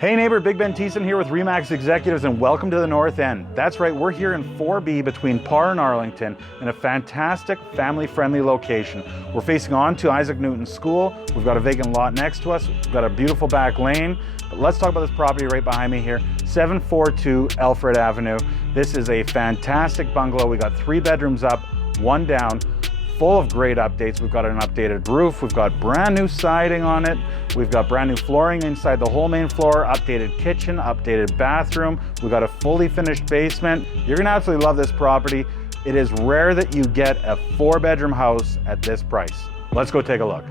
Hey neighbor, Bigbenthiessen here with Remax Executives and welcome to the North End. That's right, we're here in 4B between Parr and Arlington in a fantastic family-friendly location. We're facing on to Isaac Newton's school. We've got a vacant lot next to us. We've got a beautiful back lane. But let's talk about this property right behind me here, 742 Alfred Avenue. This is a fantastic bungalow. We got 3 bedrooms up, 1 down. Full of great updates. We've got an updated roof, we've got brand new siding on it, we've got brand new flooring inside the whole main floor, updated kitchen, updated bathroom, we've got a fully finished basement. You're gonna absolutely love this property. It is rare that you get a 4-bedroom house at this price. Let's go take a look.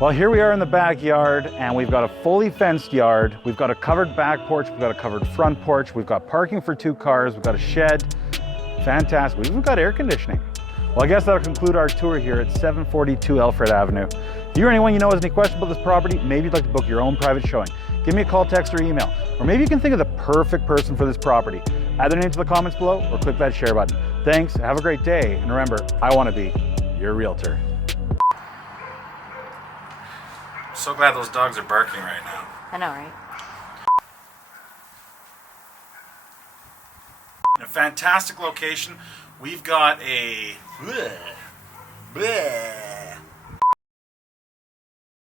Well, here we are in the backyard and we've got a fully fenced yard. We've got a covered back porch, we've got a covered front porch, we've got parking for 2 cars, we've got a shed. Fantastic. We've even got air conditioning. Well, I guess that'll conclude our tour here at 742 Alfred Avenue. If you or anyone you know has any questions about this property, maybe you'd like to book your own private showing, give me a call, text, or email. Or maybe you can think of the perfect person for this property. Add their name to the comments below or click that share button. Thanks, have a great day, and remember, I want to be your realtor. So glad those dogs are barking right now. I know, right? In a fantastic location, we've got a